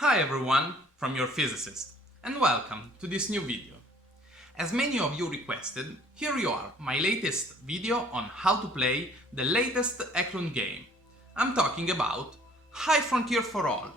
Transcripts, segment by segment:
Hi everyone, from your physicist, and welcome to this new video. As many of you requested, here you are, my latest video on how to play the latest Eklund game. I'm talking about High Frontier for All,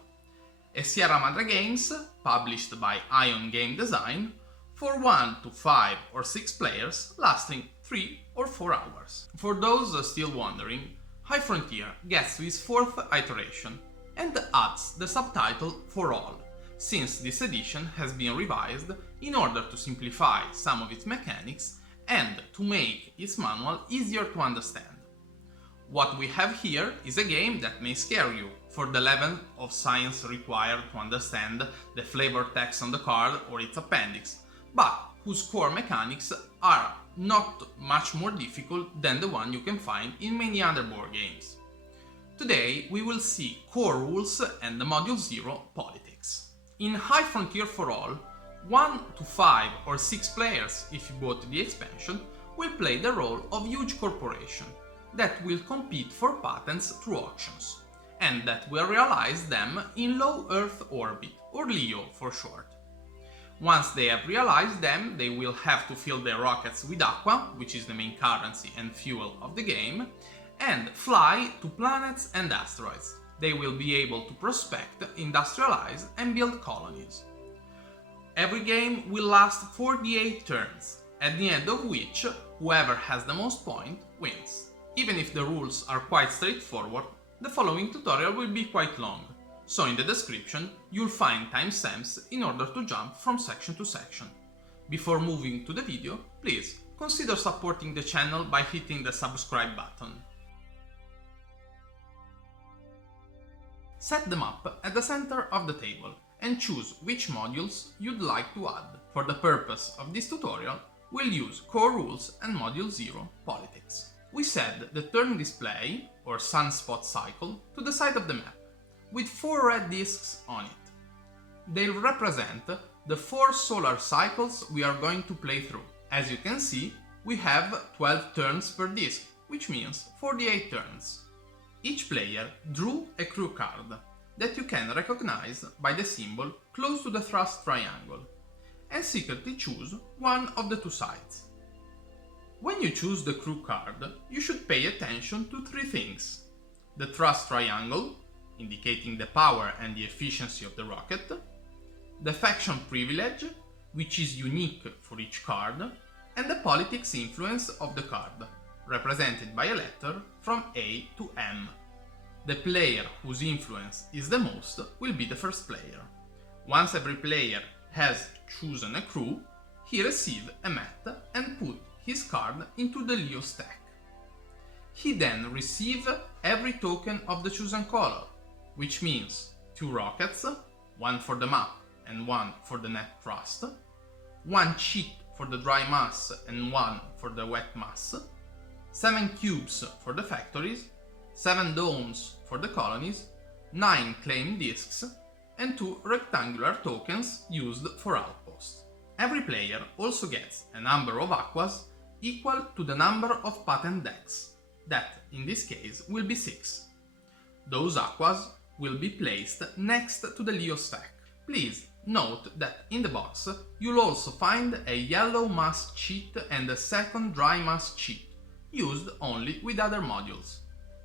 a Sierra Madre Games, published by Ion Game Design, for 1 to 5 or 6 players, lasting 3 or 4 hours. For those still wondering, High Frontier gets to its 4th iteration, and adds the subtitle For All, since this edition has been revised in order to simplify some of its mechanics and to make its manual easier to understand. What we have here is a game that may scare you for the level of science required to understand the flavor text on the card or its appendix, but whose core mechanics are not much more difficult than the one you can find in many other board games. Today we will see core rules and the Module 0 politics. In High Frontier for All, 1 to 5 or 6 players, if you bought the expansion, will play the role of huge corporation that will compete for patents through auctions, and that will realize them in low Earth orbit, or LEO for short. Once they have realized them, they will have to fill their rockets with aqua, which is the main currency and fuel of the game, and fly to planets and asteroids. They will be able to prospect, industrialize and build colonies. Every game will last 48 turns, at the end of which whoever has the most points wins. Even if the rules are quite straightforward, the following tutorial will be quite long, so in the description you'll find timestamps in order to jump from section to section. Before moving to the video, please consider supporting the channel by hitting the subscribe button. Set the map at the center of the table and choose which modules you'd like to add. For the purpose of this tutorial, we'll use core rules and Module 0 politics. We set the turn display, or sunspot cycle, to the side of the map, with 4 red discs on it. They'll represent the 4 solar cycles we are going to play through. As you can see, we have 12 turns per disc, which means 48 turns. Each player drew a crew card that you can recognize by the symbol close to the thrust triangle, and secretly choose one of the 2 sides. When you choose the crew card, you should pay attention to 3 things: the thrust triangle, indicating the power and the efficiency of the rocket, the faction privilege, which is unique for each card, and the politics influence of the card, represented by a letter from A to M. The player whose influence is the most will be the first player. Once every player has chosen a crew, he receives a mat and put his card into the Leo stack. He then receives every token of the chosen color, which means 2 rockets, 1 for the map and 1 for the net thrust, 1 cheat for the dry mass and 1 for the wet mass, 7 cubes for the factories, 7 domes for the colonies, 9 claim discs, and 2 rectangular tokens used for outposts. Every player also gets a number of aquas equal to the number of patent decks, that in this case will be 6. Those aquas will be placed next to the Leo stack. Please note that in the box you'll also find a yellow mass cheat and a second dry mass cheat, used only with other modules.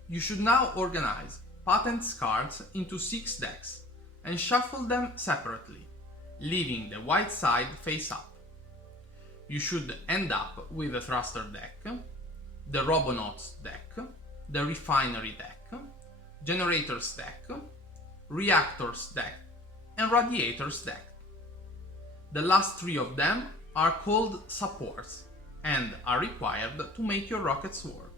You should now organize patents cards into 6 decks and shuffle them separately, leaving the white side face up. You should end up with the thruster deck, the robonauts deck, the refinery deck, generators deck, reactors deck, and radiators deck. The last 3 of them are called supports and are required to make your rockets work.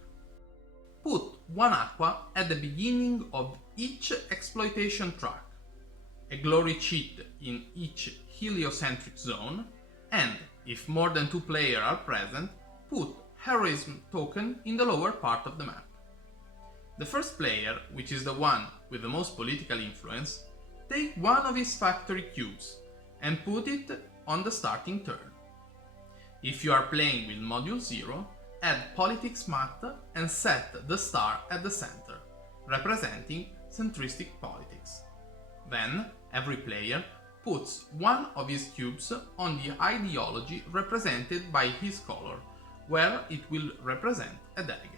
Put 1 aqua at the beginning of each exploitation track, a glory cheat in each heliocentric zone, and, if more than 2 players are present, put heroism token in the lower part of the map. The first player, which is the one with the most political influence, take 1 of his factory cubes and put it on the starting turn. If you are playing with Module 0, add politics mat and set the star at the center, representing centristic politics. Then, every player puts one of his cubes on the ideology represented by his color, where it will represent a delegate.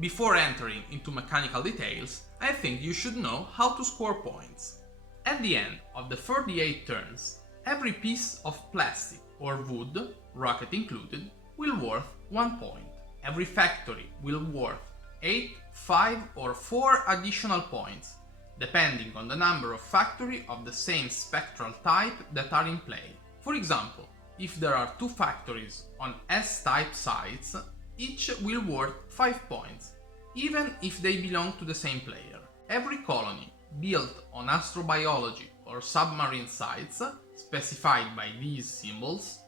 Before entering into mechanical details, I think you should know how to score points. At the end of the 48 turns, every piece of plastic or wood, rocket included, will worth 1 point. Every factory will worth 8, 5 or 4 additional points, depending on the number of factories of the same spectral type that are in play. For example, if there are 2 factories on S-type sites, each will worth 5 points, even if they belong to the same player. Every colony built on astrobiology or submarine sites, specified by these symbols,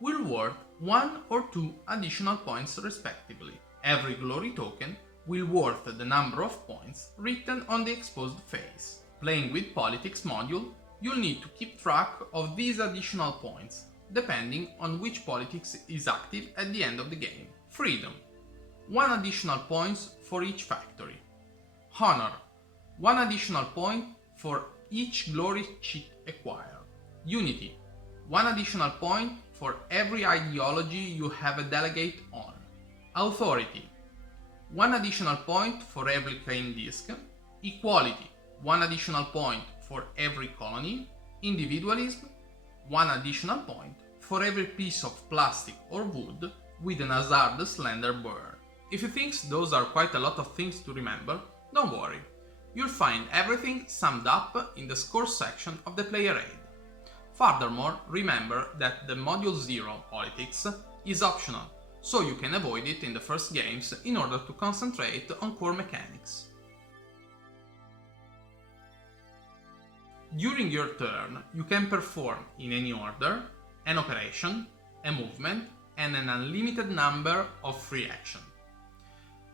will worth 1 or 2 additional points respectively. Every glory token will worth the number of points written on the exposed face. Playing with politics module, you'll need to keep track of these additional points, depending on which politics is active at the end of the game. Freedom, 1 additional points for each factory. Honor, 1 additional point for each glory cheat acquired. Unity, 1 additional point for every ideology you have a delegate on. Authority, 1 additional point for every claim disk. Equality, 1 additional point for every colony. Individualism, 1 additional point for every piece of plastic or wood with an hazardous slender burr. If you think those are quite a lot of things to remember, don't worry. You'll find everything summed up in the score section of the player aid. Furthermore, remember that the Module 0 politics is optional, so you can avoid it in the first games in order to concentrate on core mechanics. During your turn, you can perform in any order an operation, a movement, and an unlimited number of free action.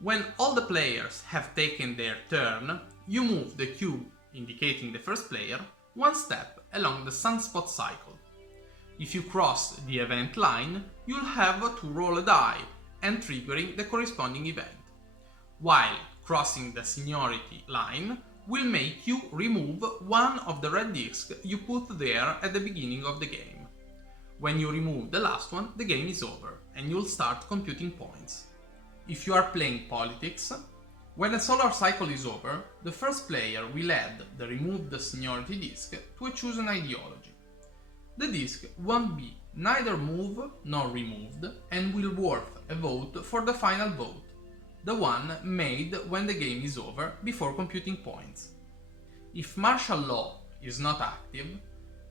When all the players have taken their turn, you move the cube indicating the first player 1 step along the sunspot cycle. If you cross the event line, you'll have to roll a die and triggering the corresponding event, while crossing the seniority line will make you remove one of the red discs you put there at the beginning of the game. When you remove the last one, the game is over and you'll start computing points. If you are playing politics, when a solar cycle is over, the first player will add the removed seniority disc to a chosen ideology. The disc won't be neither moved nor removed and will worth a vote for the final vote, the one made when the game is over before computing points. If martial law is not active,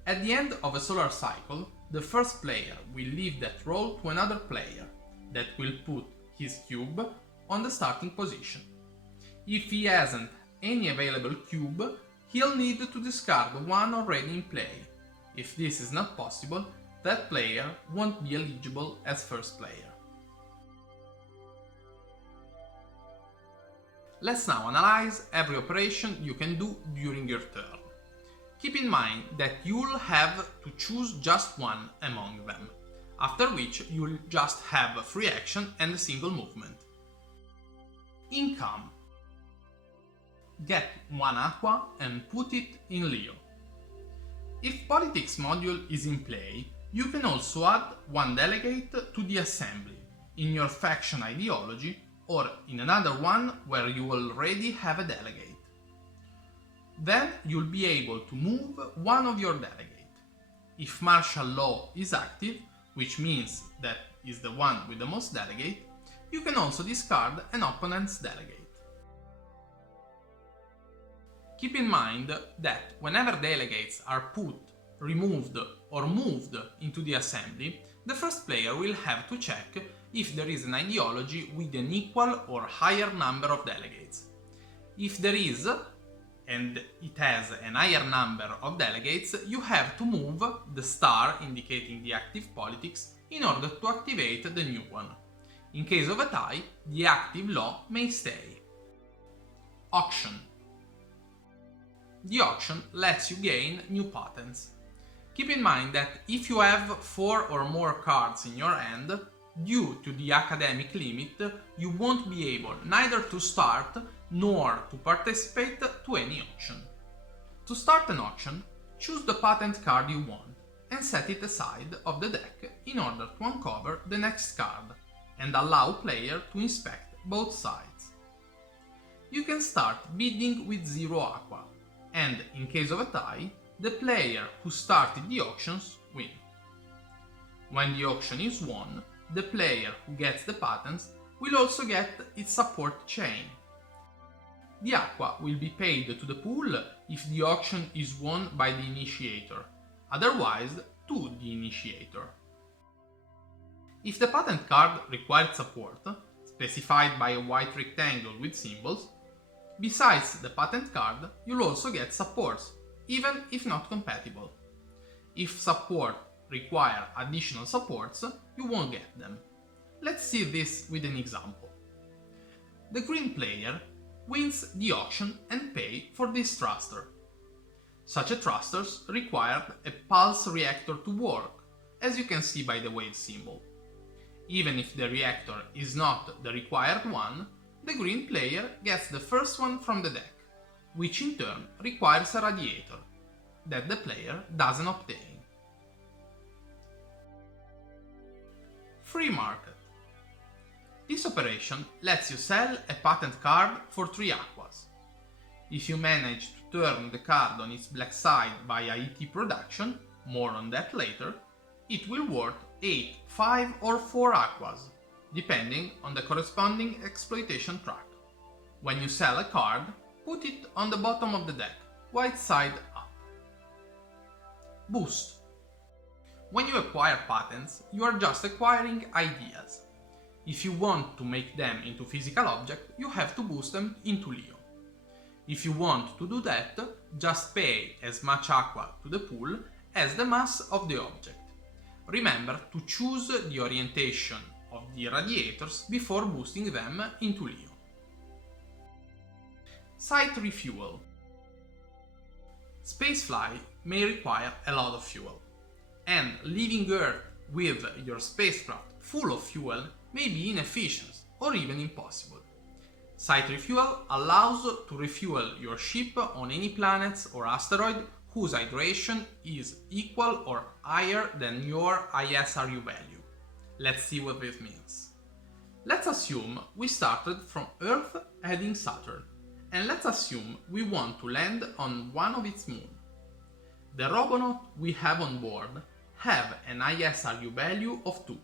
at the end of a solar cycle, the first player will leave that role to another player that will put his cube on the starting position. If he hasn't any available cube, he'll need to discard one already in play. If this is not possible, that player won't be eligible as first player. Let's now analyze every operation you can do during your turn. Keep in mind that you'll have to choose just one among them, after which you'll just have a free action and a single movement. Income. Get 1 aqua and put it in Leo. If politics module is in play, you can also add 1 delegate to the assembly, in your faction ideology or in another one where you already have a delegate. Then you'll be able to move one of your delegate. If martial law is active, which means that is the one with the most delegate, you can also discard an opponent's delegate. Keep in mind that whenever delegates are put, removed or moved into the assembly, the first player will have to check if there is an ideology with an equal or higher number of delegates. If there is, and it has an higher number of delegates, you have to move the star indicating the active politics in order to activate the new one. In case of a tie, the active law may stay. Auction. The auction lets you gain new patents. Keep in mind that if you have 4 or more cards in your hand, Due to the academic limit, you won't be able neither to start nor to participate to any auction. To start an auction, choose the patent card you want and set it aside of the deck in order to uncover the next card and allow player to inspect both sides. You can start bidding with 0 aqua, and in case of a tie, the player who started the auctions win. When the auction is won, the player who gets the patents will also get its support chain. The aqua will be paid to the pool if the auction is won by the initiator, otherwise to the initiator. If the patent card required support, specified by a white rectangle with symbols, besides the patent card you'll also get supports, even if not compatible. If support require additional supports, you won't get them. Let's see this with an example. The green player wins the auction and pay for this thruster. Such a thruster required a pulse reactor to work, as you can see by the wave symbol. Even if the reactor is not the required one, the green player gets the first one from the deck, which in turn requires a radiator, that the player doesn't obtain. Free market. This operation lets you sell a patent card for 3 aquas. If you manage to turn the card on its black side via ET production, more on that later, it will worth 8, 5 or 4 aquas, depending on the corresponding exploitation track. When you sell a card, put it on the bottom of the deck, white side up. Boost. When you acquire patents, you are just acquiring ideas. If you want to make them into physical objects, you have to boost them into Leo. If you want to do that, just pay as much aqua to the pool as the mass of the object. Remember to choose the orientation of the radiators before boosting them into Leo. Site refuel. Spacefly may require a lot of fuel, and leaving Earth with your spacecraft full of fuel may be inefficient or even impossible. Site refuel allows to refuel your ship on any planets or asteroid whose hydration is equal or higher than your ISRU value. Let's see what this means. Let's assume we started from Earth heading Saturn, and let's assume we want to land on one of its moons. The robonaut we have on board have an ISRU value of 2,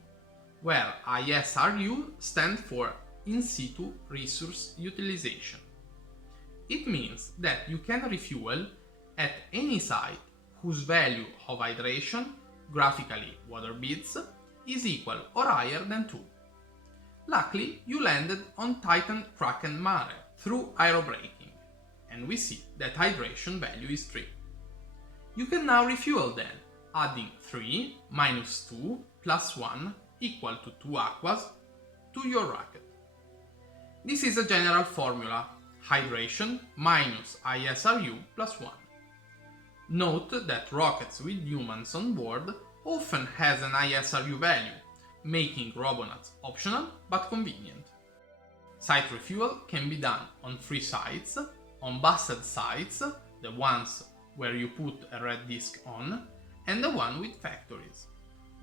where ISRU stands for in situ resource utilization. It means that you can refuel at any site whose value of hydration, graphically water beads, is equal or higher than 2. Luckily, you landed on Titan Kraken Mare through aerobraking, and we see that hydration value is 3. You can now refuel then, adding 3 minus 2 plus 1 equal to 2 aquas to your rocket. This is a general formula, hydration minus ISRU plus 1. Note that rockets with humans on board often has an ISRU value, making robonauts optional but convenient. Site refuel can be done on free sites, on busted sites, the ones where you put a red disc on, and the one with factories.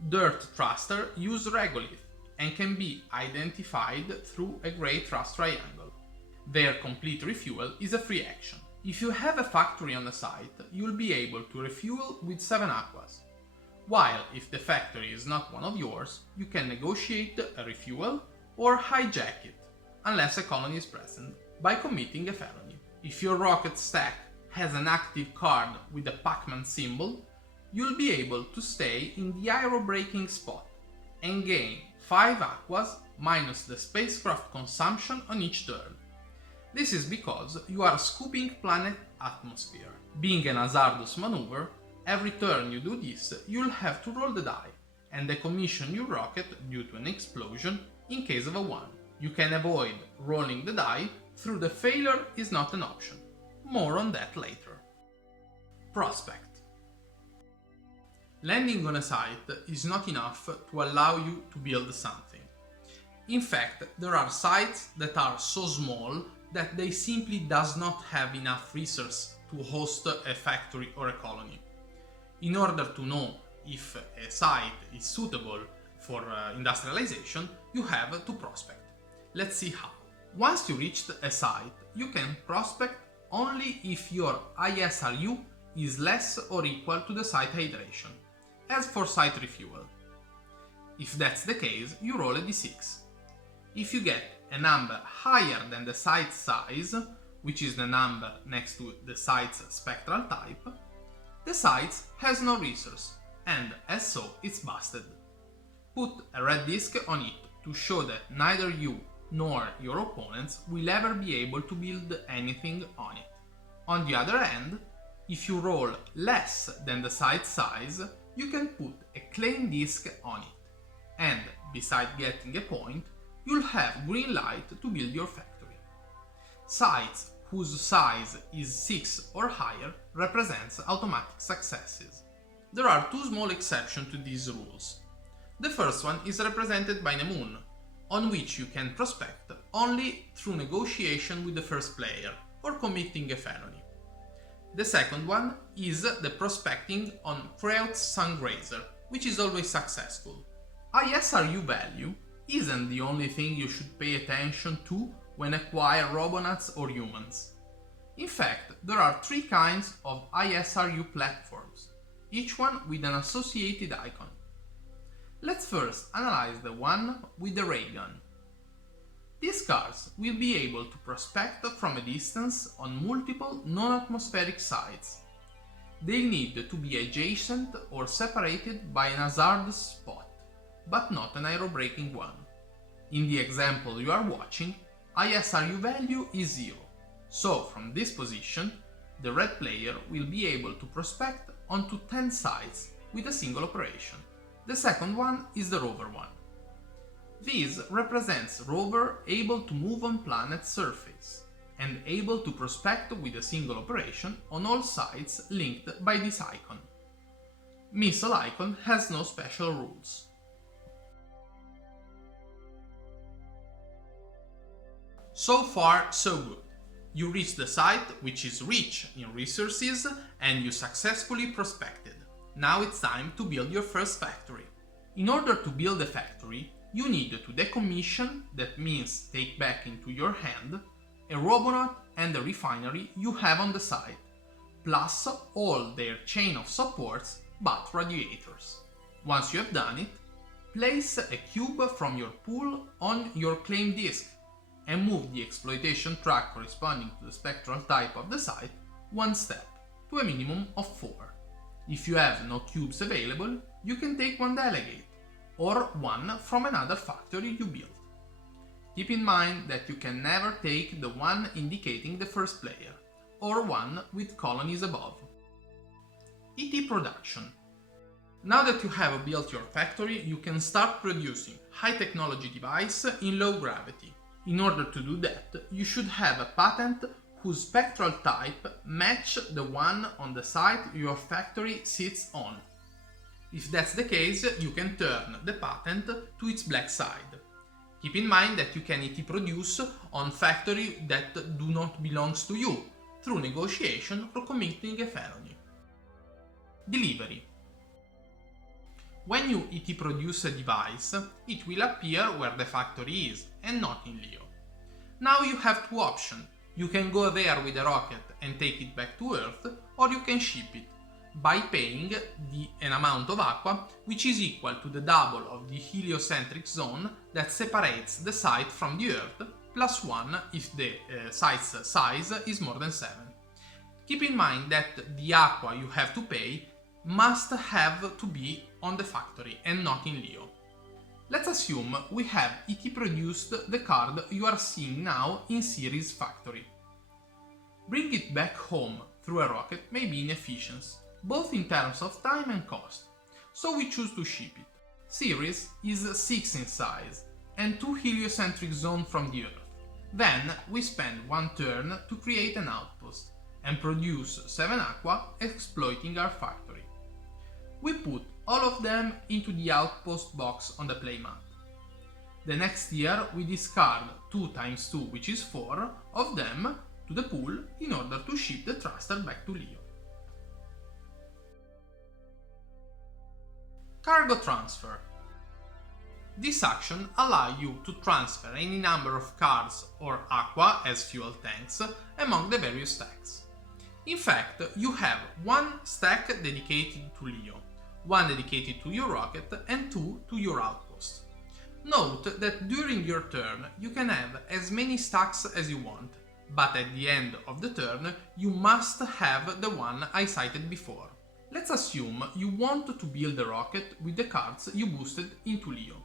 Dirt thruster use regolith and can be identified through a grey thrust triangle. Their complete refuel is a free action. If you have a factory on the site, you'll be able to refuel with 7 aquas, while if the factory is not one of yours, you can negotiate a refuel or hijack it, unless a colony is present, by committing a felony. If your rocket stack has an active card with a Pac-Man symbol, you'll be able to stay in the aerobraking spot and gain 5 aquas minus the spacecraft consumption on each turn. This is because you are scooping planet atmosphere. Being an hazardous maneuver, every turn you do this, you'll have to roll the die and decommission your rocket due to an explosion in case of a 1. You can avoid rolling the die through the failure is not an option. More on that later. Prospect. Landing on a site is not enough to allow you to build something. In fact, there are sites that are so small that they simply does not have enough resources to host a factory or a colony. In order to know if a site is suitable for industrialization, you have to prospect. Let's see how. Once you reached a site, you can prospect only if your ISRU is less or equal to the site hydration, as for site refuel. If that's the case, you roll a d6. If you get a number higher than the site size, which is the number next to the site's spectral type, the site has no resource, and as so it's busted. Put a red disc on it to show that neither you nor your opponents will ever be able to build anything on it. On the other hand, if you roll less than the site size, you can put a claim disc on it, and besides getting a point, you'll have green light to build your factory. Sites whose size is 6 or higher represents automatic successes. There are two small exceptions to these rules. The first one is represented by the moon, on which you can prospect only through negotiation with the first player or committing a felony. The second one is the prospecting on Freud's Sungrazer, which is always successful. ISRU value isn't the only thing you should pay attention to when acquire Robonauts or humans. In fact, there are 3 kinds of ISRU platforms, each one with an associated icon. Let's first analyze the one with the ray gun. These cars will be able to prospect from a distance on multiple non-atmospheric sites. They need to be adjacent or separated by an hazardous spot, but not an aerobraking one. In the example you are watching, ISRU value is 0, so from this position, the red player will be able to prospect onto 10 sites with a single operation. The second one is the rover one. This represents rover able to move on planet's surface and able to prospect with a single operation on all sites linked by this icon. Missile icon has no special rules. So far, so good. You reached the site, which is rich in resources, and you successfully prospected. Now it's time to build your first factory. In order to build a factory, you need to decommission, that means take back into your hand, a Robonaut and a refinery you have on the site, plus all their chain of supports but radiators. Once you have done it, place a cube from your pool on your claim disk and move the exploitation track corresponding to the spectral type of the site one step, to a minimum of 4. If you have no cubes available, you can take one delegate, or one from another factory you built. Keep in mind that you can never take the one indicating the first player, or one with colonies above. ET production. Now that you have built your factory, you can start producing high-technology devices in low gravity. In order to do that, you should have a patent whose spectral type match the one on the site your factory sits on. If that's the case, you can turn the patent to its black side. Keep in mind that you can ET produce on factory that do not belong to you, through negotiation or committing a felony. Delivery. When you ET produce a device, it will appear where the factory is, and not in Leo. Now you have 2 options. You can go there with a rocket and take it back to Earth, or you can ship it, by paying an amount of aqua which is equal to the double of the heliocentric zone that separates the site from the Earth, plus 1 if the site's size is more than 7. Keep in mind that the aqua you have to pay must have to be on the factory and not in Leo. Let's assume we have ET produced the card you are seeing now in Series factory. Bring it back home through a rocket may be inefficient, both in terms of time and cost, so we choose to ship it. Series is 6 in size and 2 heliocentric zones from the Earth. Then we spend 1 turn to create an outpost and produce 7 aqua exploiting our factory. We put all of them into the outpost box on the playmat. The next year we discard 2 times 2, which is 4, of them to the pool in order to ship the thruster back to Leo. Cargo transfer. This action allows you to transfer any number of cars or aqua as fuel tanks among the various stacks. In fact, you have one stack dedicated to Leo, one dedicated to your rocket, and 2 to your outpost. Note that during your turn you can have as many stacks as you want, but at the end of the turn you must have the one I cited before. Let's assume you want to build a rocket with the cards you boosted into Leo.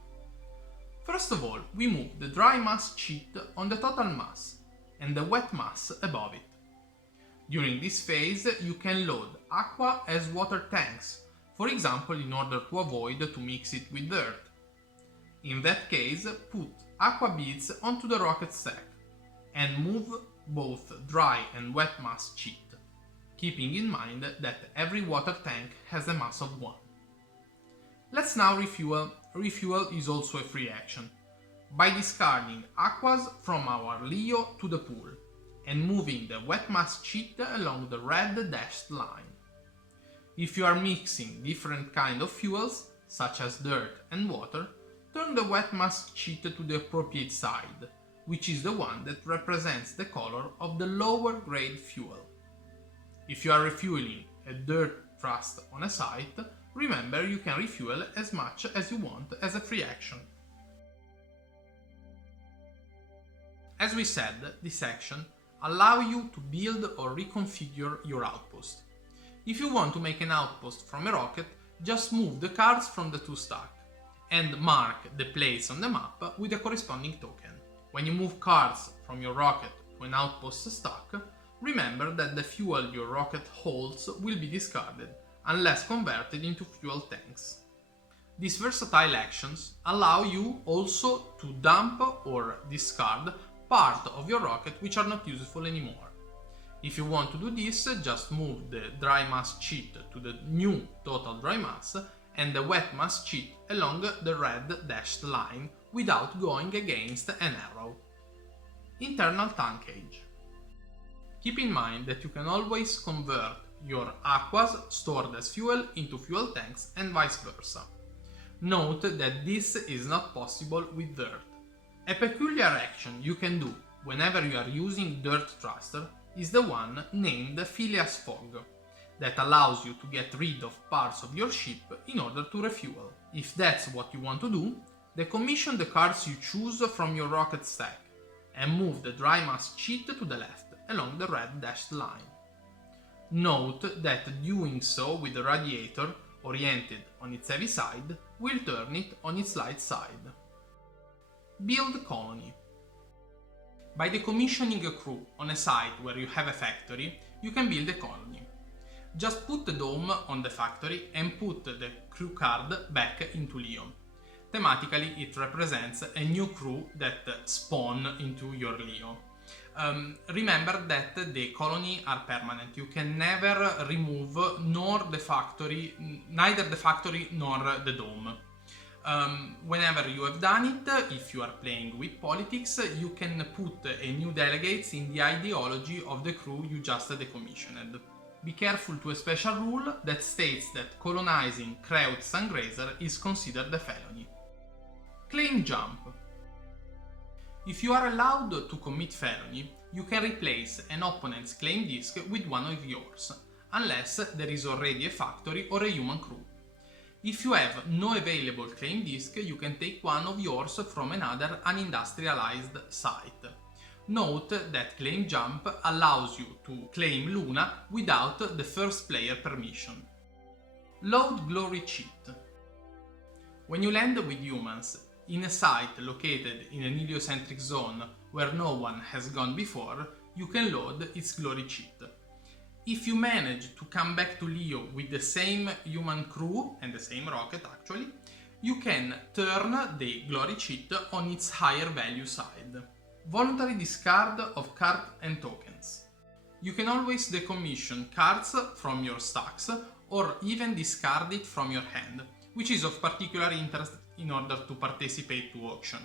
First of all, we move the dry mass cheat on the total mass and the wet mass above it. During this phase you can load aqua as water tanks, for example in order to avoid to mix it with dirt. In that case, put aqua beads onto the rocket stack and move both dry and wet mass cheat, keeping in mind that every water tank has a mass of 1. Let's now refuel. Refuel is also a free action, by discarding aquas from our Leo to the pool and moving the wet mass cheat along the red dashed line. If you are mixing different kind of fuels, such as dirt and water, turn the wet mass cheat to the appropriate side, which is the one that represents the color of the lower grade fuel. If you are refueling a dirt thrust on a site, remember you can refuel as much as you want as a free action. As we said, this action allows you to build or reconfigure your outpost. If you want to make an outpost from a rocket, just move the cards from the 2 stack and mark the place on the map with a corresponding token. When you move cards from your rocket to an outpost stack, remember that the fuel your rocket holds will be discarded unless converted into fuel tanks. These versatile actions allow you also to dump or discard part of your rocket which are not useful anymore. If you want to do this, just move the dry mass cheat to the new total dry mass and the wet mass cheat along the red dashed line without going against an arrow. Internal tankage. Keep in mind that you can always convert your aquas stored as fuel into fuel tanks and vice versa. Note that this is not possible with dirt. A peculiar action you can do whenever you are using dirt thruster is the one named Phileas Fogg, that allows you to get rid of parts of your ship in order to refuel. If that's what you want to do, decommission the cards you choose from your rocket stack and move the dry mass cheat to the left along the red dashed line. Note that doing so with the radiator oriented on its heavy side will turn it on its light side. Build colony. By decommissioning a crew on a site where you have a factory, you can build a colony. Just put the dome on the factory and put the crew card back into Leo. Thematically, it represents a new crew that spawn into your Leo. Remember that the colony are permanent. You can never remove neither the factory nor the dome. Whenever you have done it, if you are playing with politics, you can put a new delegates in the ideology of the crew you just decommissioned. Be careful to a special rule that states that colonizing Kreutz Sungrazer is considered a felony. Claim jump. If you are allowed to commit felony, you can replace an opponent's claim disk with one of yours, unless there is already a factory or a human crew. If you have no available claim disk, you can take one of yours from another unindustrialized site. Note that claim jump allows you to claim Luna without the first player permission. Load glory cheat. When you land with humans in a site located in an heliocentric zone where no one has gone before, you can load its glory cheat. If you manage to come back to Leo with the same human crew, and the same rocket actually, you can turn the glory cheat on its higher value side. Voluntary discard of cards and tokens. You can always decommission cards from your stacks or even discard it from your hand, which is of particular interest in order to participate to auction.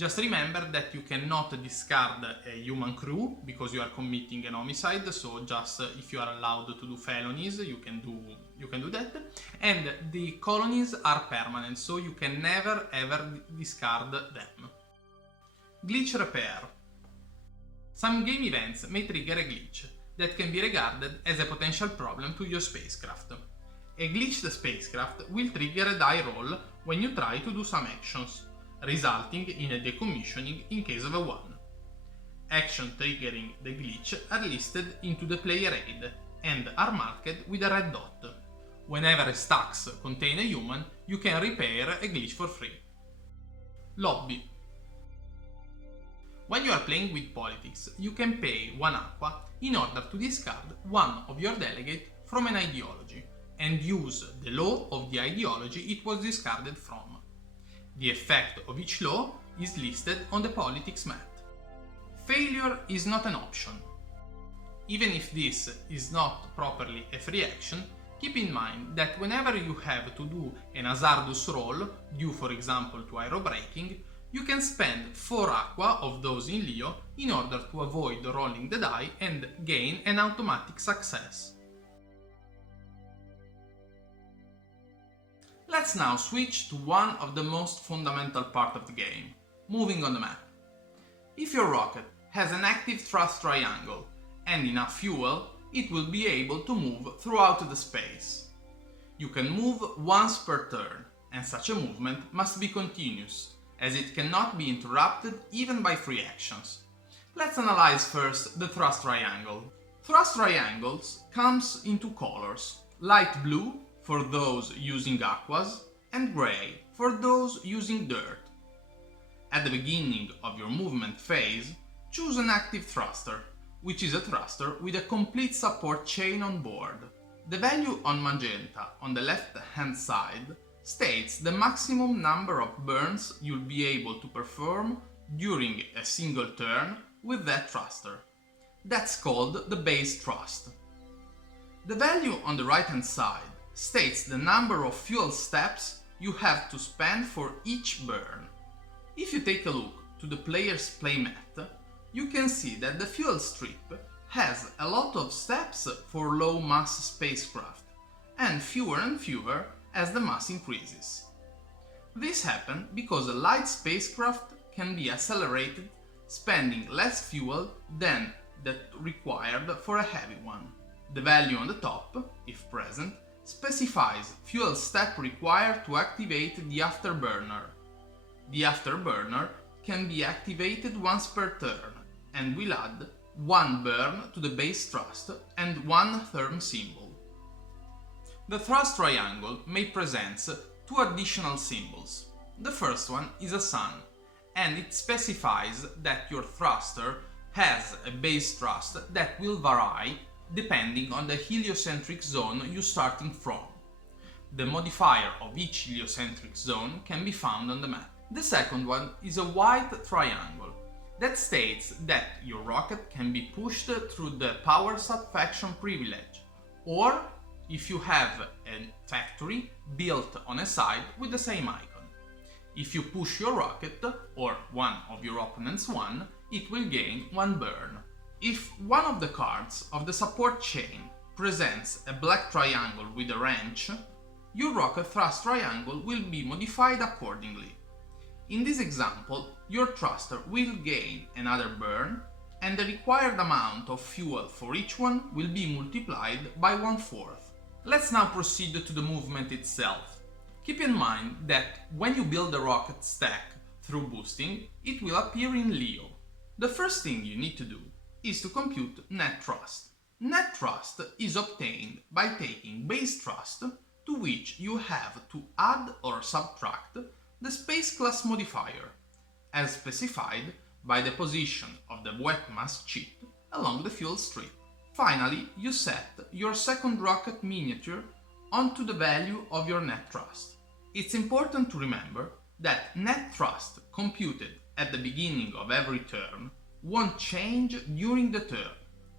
Just remember that you cannot discard a human crew because you are committing an homicide, so just if you are allowed to do felonies, you can do that. And the colonies are permanent, so you can never ever discard them. Glitch repair. Some game events may trigger a glitch that can be regarded as a potential problem to your spacecraft. A glitched spacecraft will trigger a die roll when you try to do some actions, resulting in a decommissioning in case of a 1. Action triggering the glitch are listed into the player aid and are marked with a red dot. Whenever a stacks contain a human, you can repair a glitch for free. Lobby. When you are playing with politics, you can pay 1 aqua in order to discard one of your delegate from an ideology and use the law of the ideology it was discarded from. The effect of each law is listed on the politics mat. Failure is not an option. Even if this is not properly a free action, keep in mind that whenever you have to do an hazardous roll, due for example to aerobraking, you can spend 4 aqua of those in Leo in order to avoid rolling the die and gain an automatic success. Let's now switch to one of the most fundamental part of the game, moving on the map. If your rocket has an active thrust triangle and enough fuel, it will be able to move throughout the space. You can move once per turn, and such a movement must be continuous, as it cannot be interrupted even by free actions. Let's analyze first the thrust triangle. Thrust triangles comes in 2 colors, light blue for those using aquas, and grey for those using dirt. At the beginning of your movement phase, choose an active thruster, which is a thruster with a complete support chain on board. The value on magenta on the left-hand side states the maximum number of burns you'll be able to perform during a single turn with that thruster. That's called the base thrust. The value on the right-hand side states the number of fuel steps you have to spend for each burn. If you take a look to the player's playmat, you can see that the fuel strip has a lot of steps for low mass spacecraft and fewer as the mass increases. This happens because a light spacecraft can be accelerated spending less fuel than that required for a heavy one. The value on the top, if present, specifies fuel step required to activate the afterburner. The afterburner can be activated once per turn and will add 1 burn to the base thrust and 1 therm symbol. The thrust triangle may present 2 additional symbols. The first one is a sun, and it specifies that your thruster has a base thrust that will vary depending on the heliocentric zone you're starting from. The modifier of each heliocentric zone can be found on the map. The second one is a white triangle that states that your rocket can be pushed through the power subfaction privilege, or if you have a factory built on a side with the same icon. If you push your rocket, or one of your opponent's one, it will gain 1 burn. If one of the cards of the support chain presents a black triangle with a wrench, your rocket thrust triangle will be modified accordingly. In this example, your thruster will gain another burn, and the required amount of fuel for each one will be multiplied by 1/4. Let's now proceed to the movement itself. Keep in mind that when you build a rocket stack through boosting, it will appear in Leo. The first thing you need to do is to compute net thrust. Net thrust is obtained by taking base thrust, to which you have to add or subtract the space class modifier, as specified by the position of the wet mass sheet along the fuel strip. Finally, you set your second rocket miniature onto the value of your net thrust. It's important to remember that net thrust computed at the beginning of every turn won't change during the turn,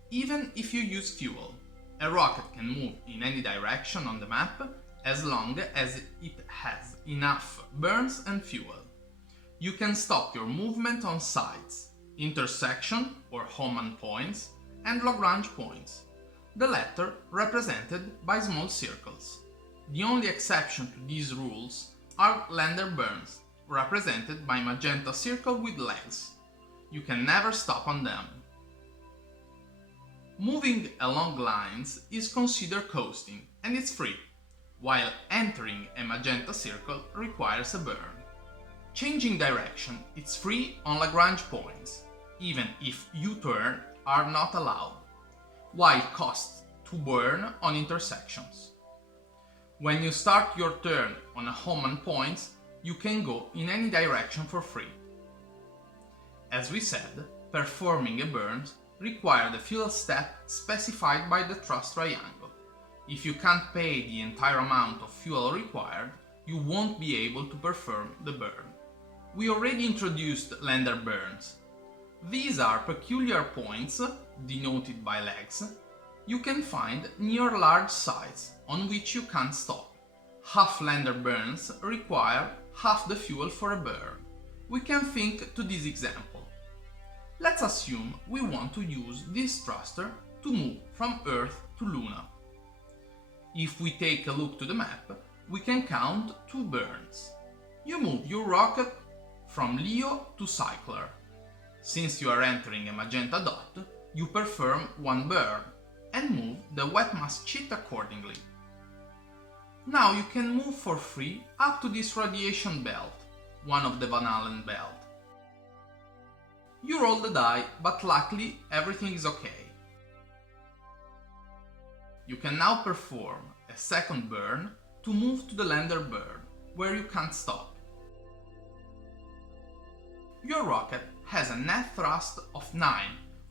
even if you use fuel. A rocket can move in any direction on the map as long as it has enough burns and fuel. You can stop your movement on sides, intersection or Hohmann points, and Lagrange points, the latter represented by small circles. The only exception to these rules are Lander burns, represented by magenta circle with legs. You can never stop on them. Moving along lines is considered coasting and it's free, while entering a magenta circle requires a burn. Changing direction is free on Lagrange points, even if U-turn are not allowed, while costs to burn on intersections. When you start your turn on a Hohmann point, you can go in any direction for free. As we said, performing a burn requires the fuel step specified by the thrust triangle. If you can't pay the entire amount of fuel required, you won't be able to perform the burn. We already introduced Lander burns. These are peculiar points, denoted by legs, you can find near large sites on which you can't stop. Half Lander burns require half the fuel for a burn. We can think to this example. Let's assume we want to use this thruster to move from Earth to Luna. If we take a look to the map, we can count 2 burns. You move your rocket from Leo to Cycler. Since you are entering a magenta dot, you perform 1 burn and move the wet mass sheet accordingly. Now you can move for free up to this radiation belt, one of the Van Allen belt. You roll the die, but luckily everything is okay. You can now perform a second burn to move to the Lander burn, where you can't stop. Your rocket has a net thrust of 9,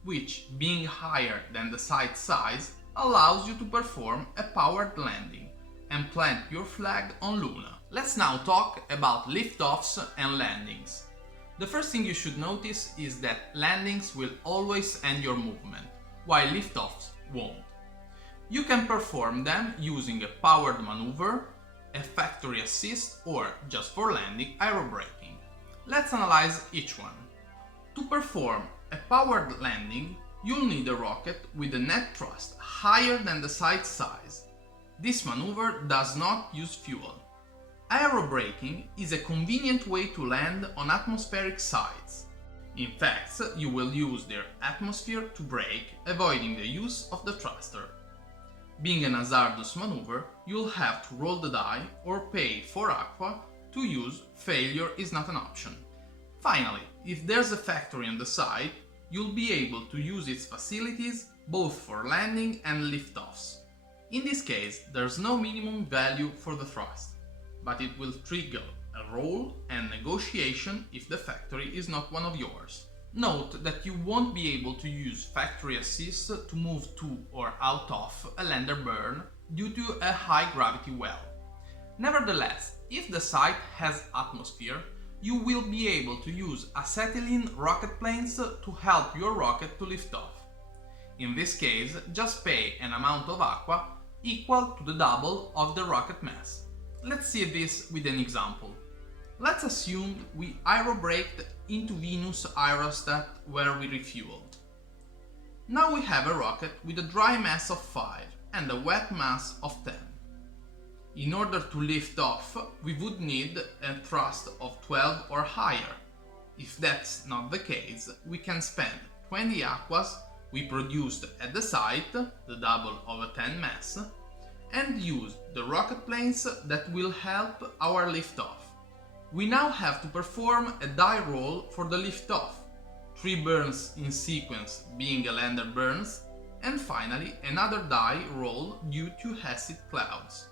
which, being higher than the site size, allows you to perform a powered landing and plant your flag on Luna. Let's now talk about liftoffs and landings. The first thing you should notice is that landings will always end your movement, while liftoffs won't. You can perform them using a powered maneuver, a factory assist, or, just for landing, aerobraking. Let's analyze each one. To perform a powered landing, you'll need a rocket with a net thrust higher than the site size. This maneuver does not use fuel. Aerobraking is a convenient way to land on atmospheric sites. In fact, you will use their atmosphere to brake, avoiding the use of the thruster. Being an hazardous maneuver, you'll have to roll the die or pay for aqua to use. Failure is not an option. Finally, if there's a factory on the site, you'll be able to use its facilities both for landing and liftoffs. In this case, there's no minimum value for the thrust, but it will trigger a roll and negotiation if the factory is not one of yours. Note that you won't be able to use factory assist to move to or out of a Lander burn due to a high gravity well. Nevertheless, if the site has atmosphere, you will be able to use acetylene rocket planes to help your rocket to lift off. In this case, just pay an amount of aqua equal to the double of the rocket mass. Let's see this with an example. Let's assume we aerobraked into Venus aerostat where we refueled. Now we have a rocket with a dry mass of 5 and a wet mass of 10. In order to lift off, we would need a thrust of 12 or higher. If that's not the case, we can spend 20 aquas we produced at the site, the double of a 10 mass, and use the rocket planes that will help our liftoff. We now have to perform a die roll for the liftoff, 3 burns in sequence being a Lander burns, and finally another die roll due to acid clouds.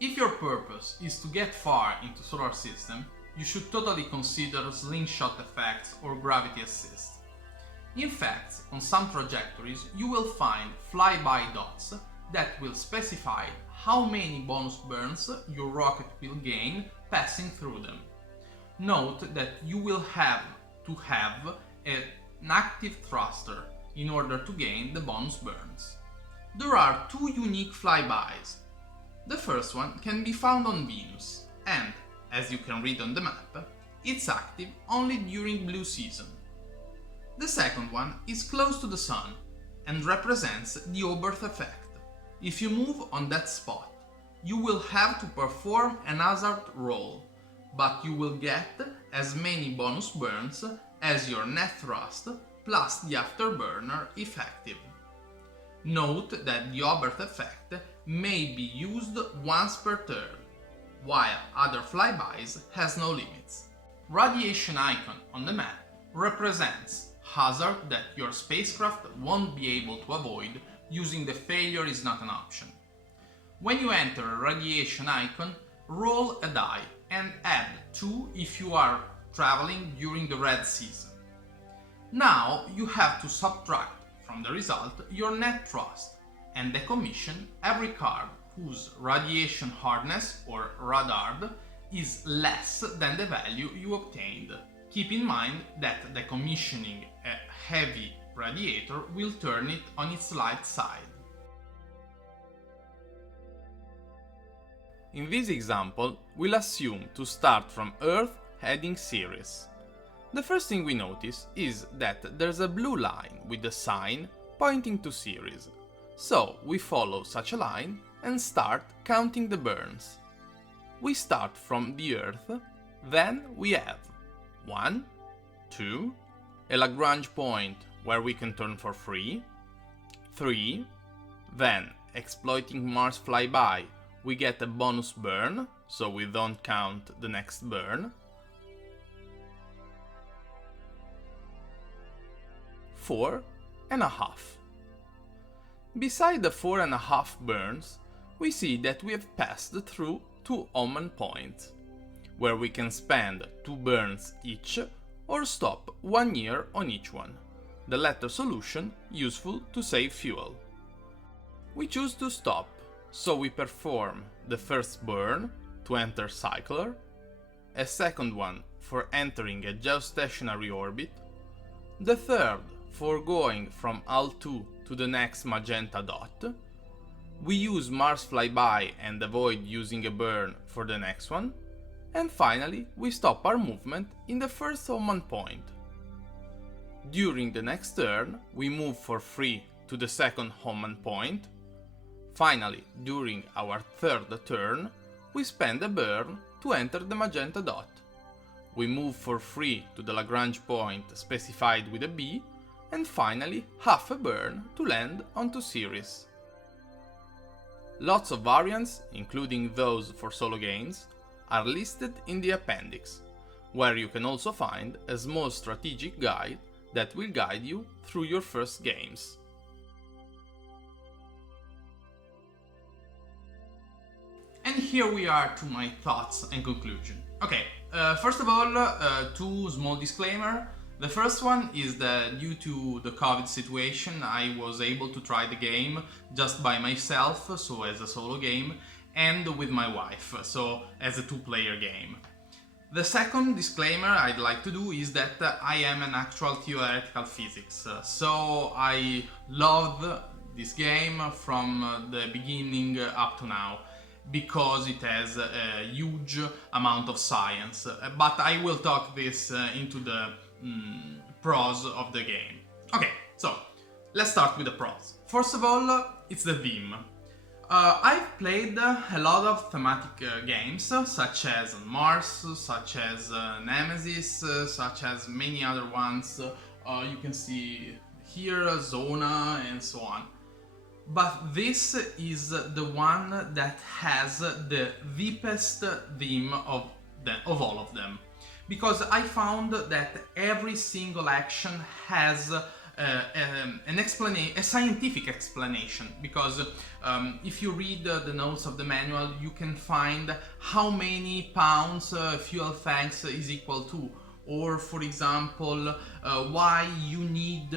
If your purpose is to get far into solar system, you should totally consider slingshot effects or gravity assist. In fact, on some trajectories you will find flyby dots that will specify how many bonus burns your rocket will gain passing through them. Note that you will have to have an active thruster in order to gain the bonus burns. There are 2 unique flybys. The first one can be found on Venus and, as you can read on the map, It's active only during blue season. The second one is close to the sun and represents the Oberth effect. If you move on that spot, you will have to perform an hazard roll, but you will get as many bonus burns as your net thrust plus the afterburner effective. Note that the Oberth effect may be used once per turn, while other flybys has no limits. Radiation icon on the map represents hazard that your spacecraft won't be able to avoid using the failure is not an option. When you enter a radiation icon, roll a die and add 2 if you are traveling during the red season. Now you have to subtract from the result your net thrust and decommission every card whose radiation hardness or radard is less than the value you obtained. Keep in mind that decommissioning a heavy radiator will turn it on its light side. In this example, we'll assume to start from Earth heading Ceres. The first thing we notice is that there's a blue line with the sign pointing to Ceres. So we follow such a line and start counting the burns. We start from the Earth, then we have 1, 2, a Lagrange point where we can turn for free, 3, then exploiting Mars flyby we get a bonus burn, so we don't count the next burn, 4.5. Beside the 4.5 burns, we see that we have passed through 2 Oman points, where we can spend 2 burns each or stop 1 year on each one, the latter solution useful to save fuel. We choose to stop, so we perform the first burn to enter Cycler, a second one for entering a geostationary orbit, the third for going from Al2 to the next magenta dot. We use Mars flyby and avoid using a burn for the next one, and finally we stop our movement in the first Oman point. During the next turn we move for free to the second Oman point. Finally, during our third turn, we spend a burn to enter the magenta dot. We move for free to the Lagrange point specified with a B, and finally half a burn to land onto Ceres. Lots of variants, including those for solo games, are listed in the appendix, where you can also find a small strategic guide that will guide you through your first games. And here we are to my thoughts and conclusion. Okay, first of all, 2 small disclaimers. The first one is that due to the COVID situation, I was able to try the game just by myself, so as a solo game, and with my wife, so as a 2-player game. The second disclaimer I'd like to do is that I am an actual theoretical physics, so I loved this game from the beginning up to now, because it has a huge amount of science, but I will talk this into the pros of the game. Okay, so let's start with the pros. First of all, it's the theme. I've played a lot of thematic games, such as Mars, such as Nemesis, such as many other ones. You can see here, Zona, and so on. But this is the one that has the deepest theme of all of them. Because I found that every single action has a scientific explanation. Because if you read the notes of the manual, you can find how many pounds fuel tanks is equal to. Or, for example, why you need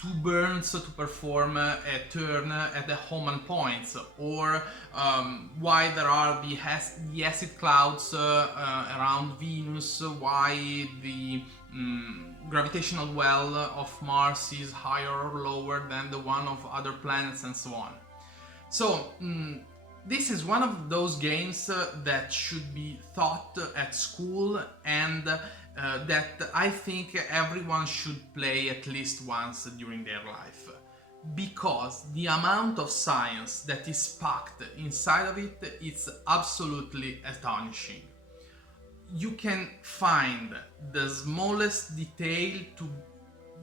2 burns to perform a turn at the Oman points, or why there are the acid clouds around Venus, why the gravitational well of Mars is higher or lower than the one of other planets, and so on. So this is one of those games that should be taught at school, and that I think everyone should play at least once during their life, because the amount of science that is packed inside of it is absolutely astonishing. You can find the smallest detail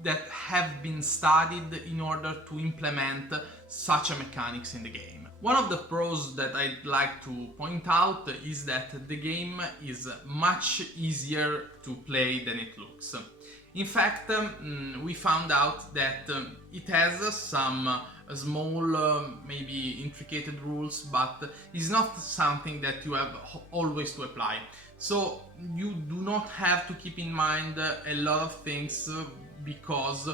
that have been studied in order to implement such a mechanics in the game. One of the pros that I'd like to point out is that the game is much easier to play than it looks. In fact, we found out that it has some small, maybe intricate rules, but it's not something that you have always to apply. So you do not have to keep in mind a lot of things, because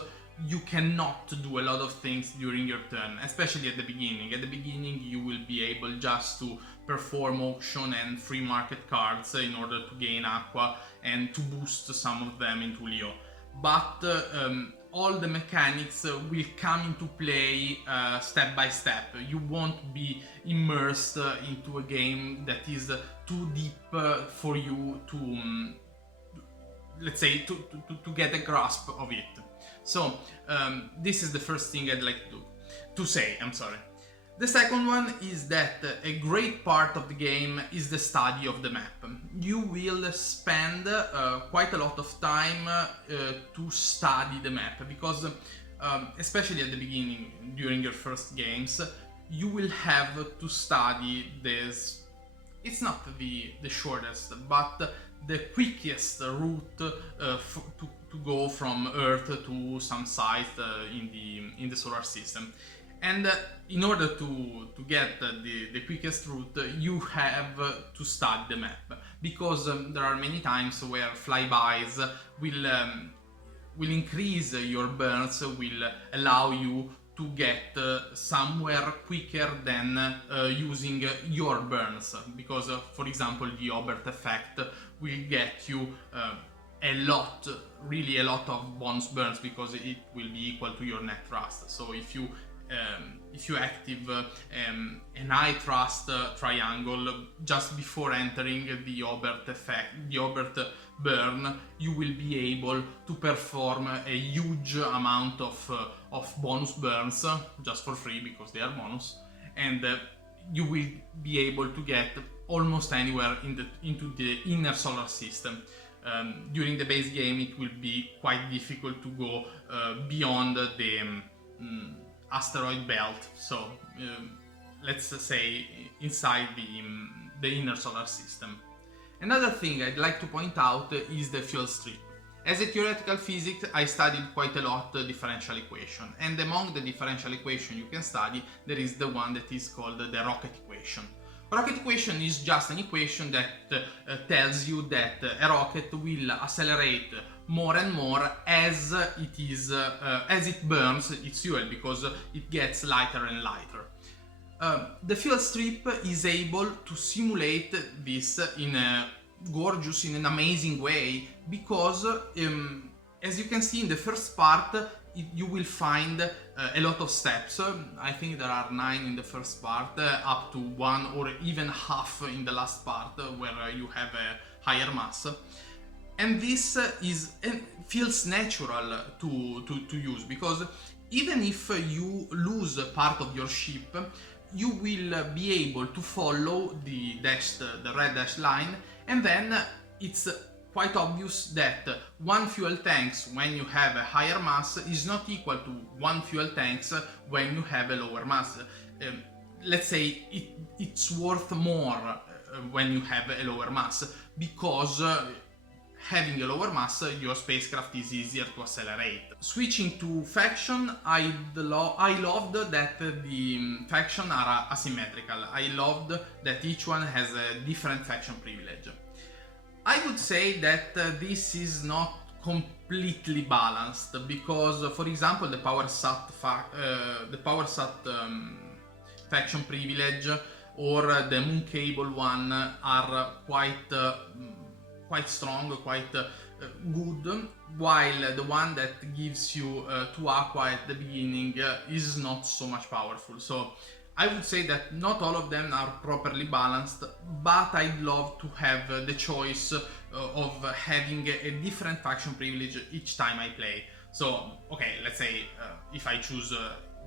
you cannot do a lot of things during your turn, especially at the beginning. At the beginning you will be able just to perform auction and free market cards in order to gain aqua and to boost some of them into Leo. But all the mechanics will come into play step by step. You won't be immersed into a game that is too deep for you to, let's say, to get a grasp of it. So this is the first thing I'd like to say. The second one is that a great part of the game is the study of the map. You will spend quite a lot of time to study the map, because especially at the beginning, during your first games, you will have to study this. It's not the shortest, but the quickest route to go from Earth to some site in the solar system. And in order to get the quickest route, you have to study the map, because there are many times where flybys will increase your burns, will allow you to get somewhere quicker than using your burns, because for example the Obert effect will get you really a lot of bonus burns, because it will be equal to your net thrust. So if you active an high thrust triangle just before entering the Obert effect, the Obert burn, you will be able to perform a huge amount of bonus burns just for free, because they are bonus, and you will be able to get almost anywhere into the inner solar system. During the base game it will be quite difficult to go beyond the asteroid belt, so let's say inside the inner solar system. Another thing I'd like to point out is the fuel strip. As a theoretical physics, I studied quite a lot differential equation, and among the differential equation you can study, there is the one that is called the rocket equation. Rocket equation is just an equation that tells you that a rocket will accelerate more and more as it burns its fuel, because it gets lighter and lighter. The fuel strip is able to simulate this in a gorgeous, in an amazing way, because as you can see in the first part, you will find a lot of steps. I think there are 9 in the first part, up to 1 or even half in the last part, where you have a higher mass. And this feels natural to use, because even if you lose part of your ship, you will be able to follow the red dashed line, and then it's quite obvious that 1 fuel tanks when you have a higher mass is not equal to 1 fuel tanks when you have a lower mass. Let's say it's worth more when you have a lower mass, because having a lower mass, your spacecraft is easier to accelerate. Switching to faction, I loved that the factions are asymmetrical. I loved that each one has a different faction privilege. I would say that this is not completely balanced, because, for example, the PowerSat faction privilege or the Moon Cable one are quite strong, quite good, while the one that gives you 2 aqua at the beginning is not so much powerful. So I would say that not all of them are properly balanced, but I'd love to have the choice of having a different faction privilege each time I play. So, okay, let's say if I choose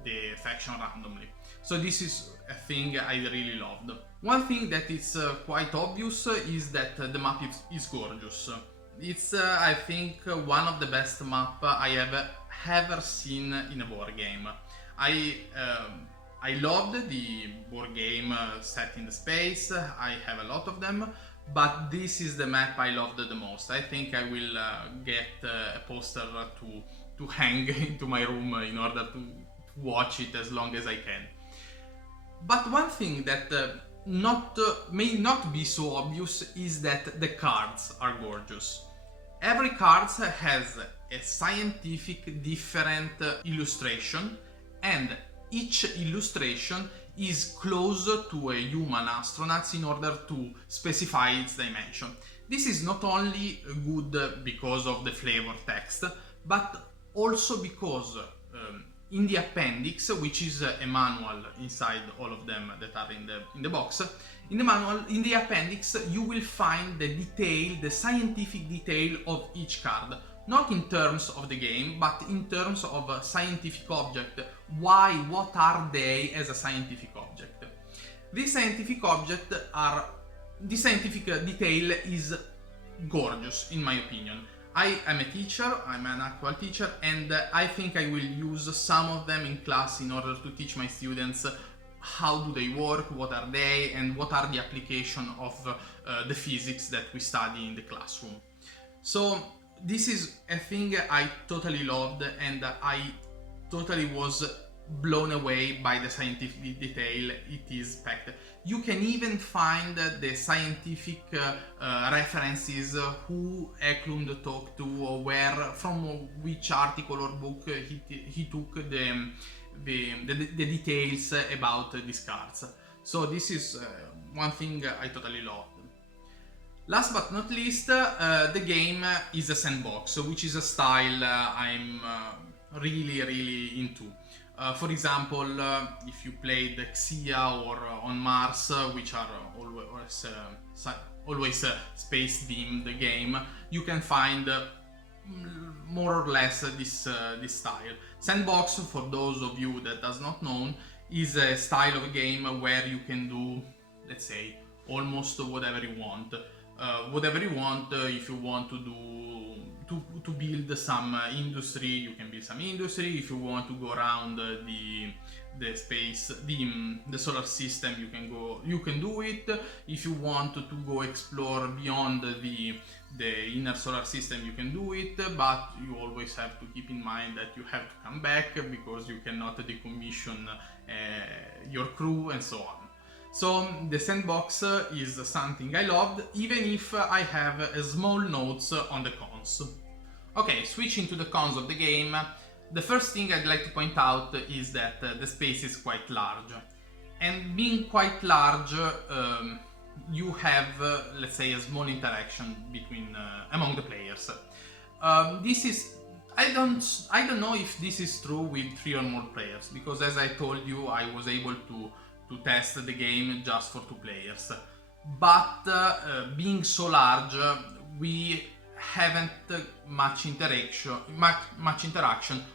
the faction randomly. So this is a thing I really loved. One thing that is quite obvious is that the map is gorgeous. It's, I think, one of the best maps I have ever seen in a board game. I loved the board game set in the space, I have a lot of them, but this is the map I loved the most. I think I will get a poster to hang into my room in order to watch it as long as I can. But one thing that may not be so obvious is that the cards are gorgeous. Every card has a scientific different illustration, and each illustration is close to a human astronaut in order to specify its dimension. This is not only good because of the flavor text, but also because in the appendix, which is a manual inside all of them that are in the box, in the manual, in the appendix, you will find the detail, the scientific detail of each card. Not in terms of the game, but in terms of a scientific object. Why? What are they as a scientific object? This scientific detail is gorgeous, in my opinion. I am a teacher, I'm an actual teacher, and I think I will use some of them in class in order to teach my students how do they work, what are they, and what are the application of the physics that we study in the classroom. So this is a thing I totally loved, and I totally was blown away by the scientific detail it is packed. You can even find the scientific references, who Eklund talked to, or where, from which article or book he took the details about these cards. So this is one thing I totally loved. Last but not least, the game is a sandbox, which is a style I'm really into. For example, if you played Xia or On Mars, which are always space-themed game, you can find more or less this style. Sandbox, for those of you that does not know, is a style of a game where you can do, let's say, almost whatever you want. If you want to build some industry, you can build some industry. If you want to go around the space, the solar system, you can do it. If you want to go explore beyond the inner solar system, you can do it, but you always have to keep in mind that you have to come back because you cannot decommission your crew and so on. So the sandbox is something I loved, even if I have a small notes on the cons. Okay, switching to the cons of the game, the first thing I'd like to point out is that the space is quite large. And being quite large, you have, let's say, a small interaction between among the players. This is, I don't know if this is true with 3 or more players, because as I told you, I was able to test the game just for 2 players. But being so large, we haven't much interaction,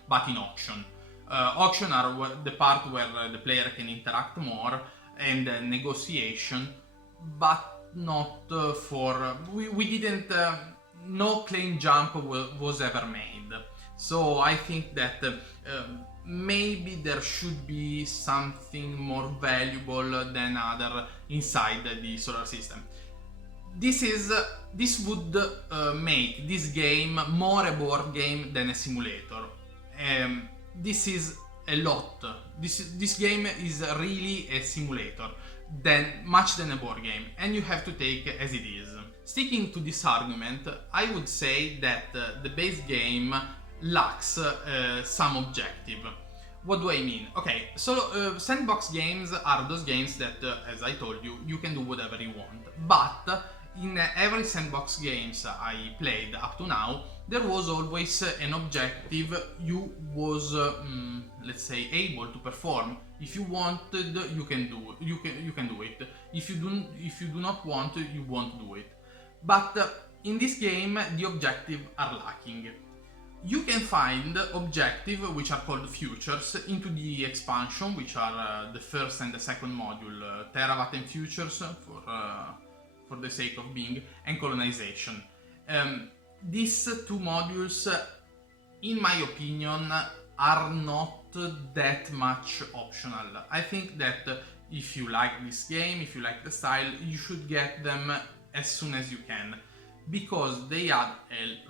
but in auction. Auction are the part where the player can interact more, and negotiation, but not for... We didn't... no claim jump was ever made. So I think that maybe there should be something more valuable than other inside the solar system. This would make this game more a board game than a simulator. This is a lot. This game is really a simulator, much than a board game, and you have to take it as it is. Sticking to this argument, I would say that the base game lacks some objective. What do I mean? Okay, so sandbox games are those games that, as I told you, you can do whatever you want. But in every sandbox games I played up to now, there was always an objective you was, let's say, able to perform. If you wanted, you can do it. If you do not want, you won't do it. But in this game, the objectives are lacking. You can find objectives which are called futures into the expansion, which are the first and the second module, terawatt and futures for the sake of being, and colonization. These two modules, in my opinion, are not that much optional. I think that if you like this game, if you like the style, you should get them as soon as you can, because they add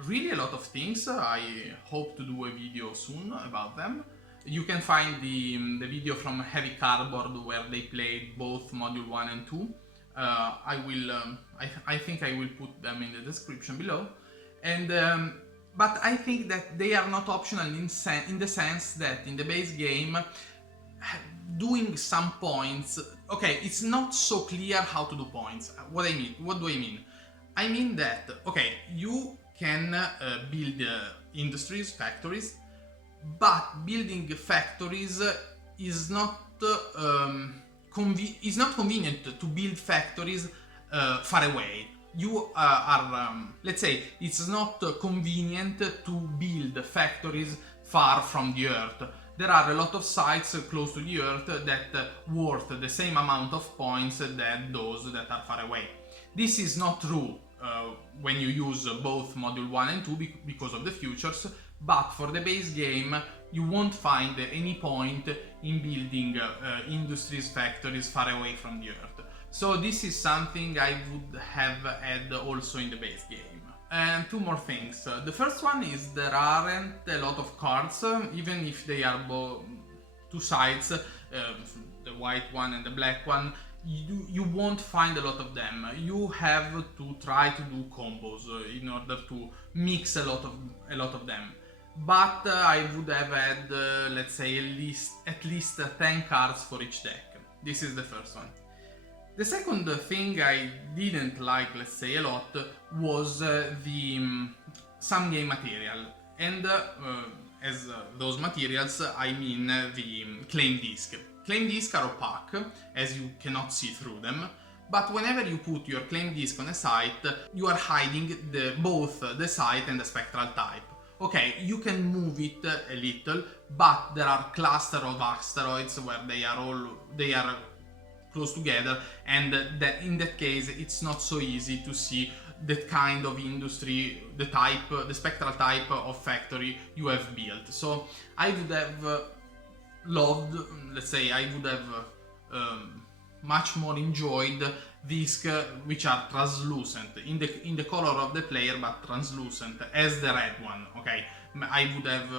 really a lot of things. I hope to do a video soon about them. You can find the video from Heavy Cardboard where they played both module 1 and 2. I think I will put them in the description below. And but I think that they are not optional in the sense that in the base game, doing some points, okay, it's not so clear how to do points. What do I mean? I mean that, okay, you can build industries, factories, but building factories is not convenient to build factories far away. You let's say, it's not convenient to build factories far from the Earth. There are a lot of sites close to the Earth that worth the same amount of points that those that are far away. This is not true when you use both Module 1 and 2 because of the futures, but for the base game you won't find any point in building industries, factories far away from the Earth. So this is something I would have had also in the base game. And two more things. The first one is there aren't a lot of cards, even if they are two sides, the white one and the black one. You won't find a lot of them. You have to try to do combos in order to mix a lot of them. But I would have had, let's say, at least 10 cards for each deck. This is the first one. The second thing I didn't like, let's say, a lot was the some game material. And as those materials, I mean the claim disc. Claim discs are opaque, as you cannot see through them, but whenever you put your claim disc on a site, you are hiding both the site and the spectral type. Okay, you can move it a little, but there are clusters of asteroids where they are close together, and in that case it's not so easy to see that kind of industry, the spectral type of factory you have built. So I would have loved, let's say, I would have much more enjoyed discs which are translucent in the color of the player, but translucent as the red one. Okay, I would have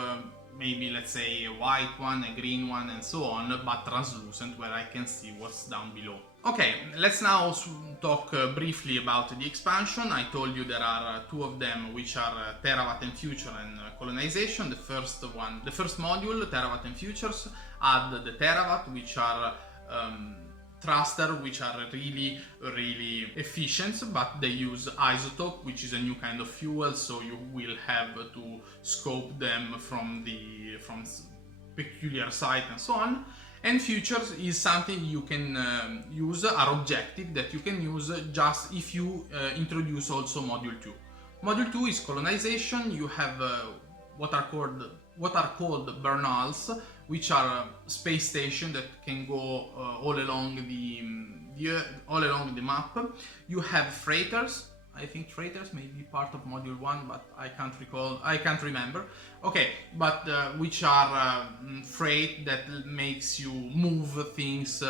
maybe, let's say, a white one, a green one, and so on, but translucent, where I can see what's down below. Okay, let's now talk briefly about the expansion. I told you there are two of them, which are Terawatt and Future and Colonization. The first module, Terawatt and Futures, add the Terawatt, which are thruster, which are really efficient, but they use isotope, which is a new kind of fuel, so you will have to scope them from peculiar site and so on. And futures is something you can use, are objective that you can use just if you introduce also module 2. Module 2 is colonization. You have what are called burnals, which are space stations that can go all along the map. You have freighters. I think freighters may be part of module 1, but I can't remember. Okay, but which are freight that makes you move things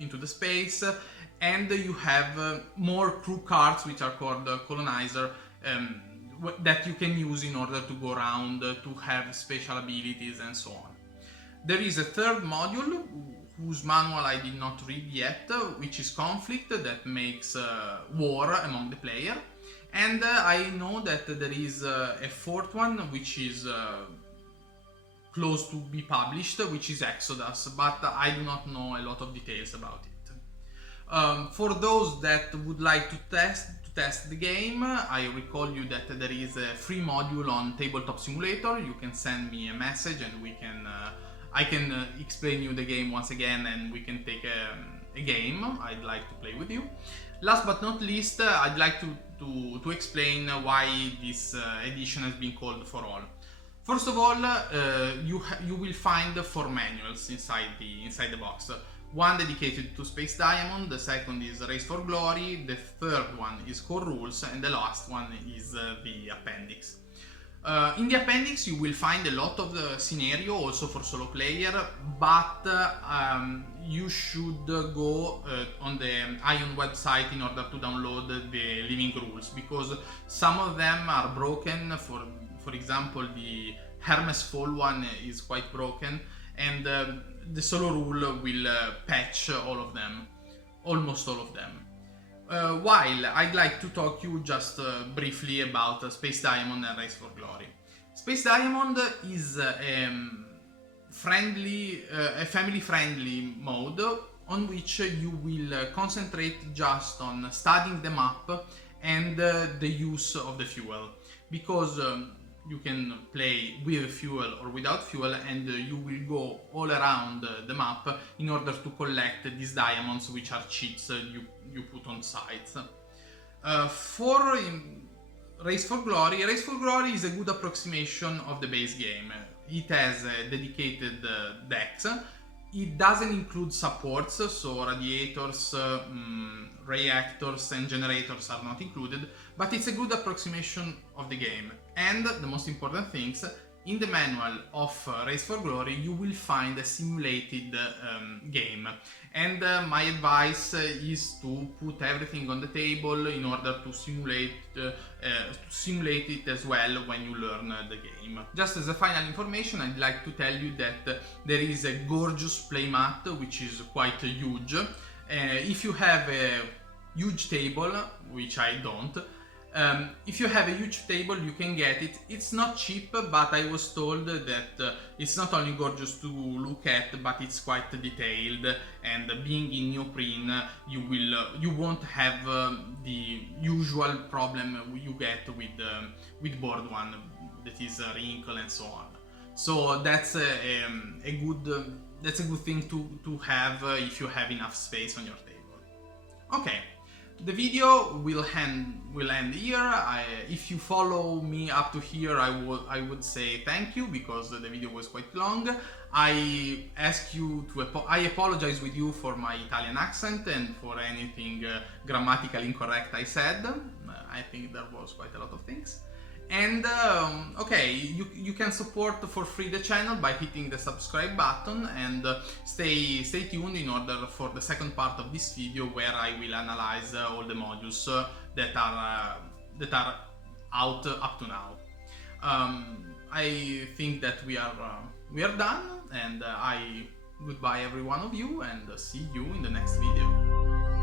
into the space. And you have more crew cards, which are called colonizer, that you can use in order to go around, to have special abilities and so on. There is a third module whose manual I did not read yet, which is conflict, that makes war among the player. And I know that there is a fourth one which is close to be published, which is Exodus, but I do not know a lot of details about it. For those that would like to test the game, I recall you that there is a free module on Tabletop Simulator. You can send me a message and I can explain you the game once again, and we can take a game. I'd like to play with you. Last but not least, I'd like to explain why this edition has been called For All. First of all, you will find 4 manuals inside the box. One dedicated to Space Diamond, the second is Race for Glory, the third one is Core Rules, and the last one is the appendix. In the appendix you will find a lot of the scenario also for solo player, but you should go on the Ion website in order to download the living rules, because some of them are broken. For example, the Hermes Fall one is quite broken, and the solo rule will patch all of them, almost all of them. While I'd like to talk you just briefly about Space Diamond and Race for Glory. Space Diamond is a family-friendly mode on which you will concentrate just on studying the map and the use of the fuel, because you can play with fuel or without fuel, and you will go all around the map in order to collect these diamonds, which are cheats you put on sites. For Race for Glory is a good approximation of the base game. It has a dedicated decks. It doesn't include supports, so radiators, reactors and generators are not included, but it's a good approximation of the game. And the most important things, in the manual of Race for Glory you will find a simulated game, and my advice is to put everything on the table in order to simulate it as well when you learn the game. Just as a final information, I'd like to tell you that there is a gorgeous playmat which is quite huge. If you have a huge table, which I don't, if you have a huge table you can get it. It's not cheap, but I was told that it's not only gorgeous to look at, but it's quite detailed, and being in neoprene you won't have the usual problem you get with board one, that is wrinkle and so on. So that's a good thing to have if you have enough space on your table. Okay. The video will end here. If you follow me up to here, I would say thank you, because the video was quite long. I apologize with you for my Italian accent and for anything grammatically incorrect I said. I think there was quite a lot of things. And okay, you can support for free the channel by hitting the subscribe button, and stay tuned in order for the second part of this video, where I will analyze all the modules that are out up to now. I think that we are done, and goodbye every one of you, and see you in the next video.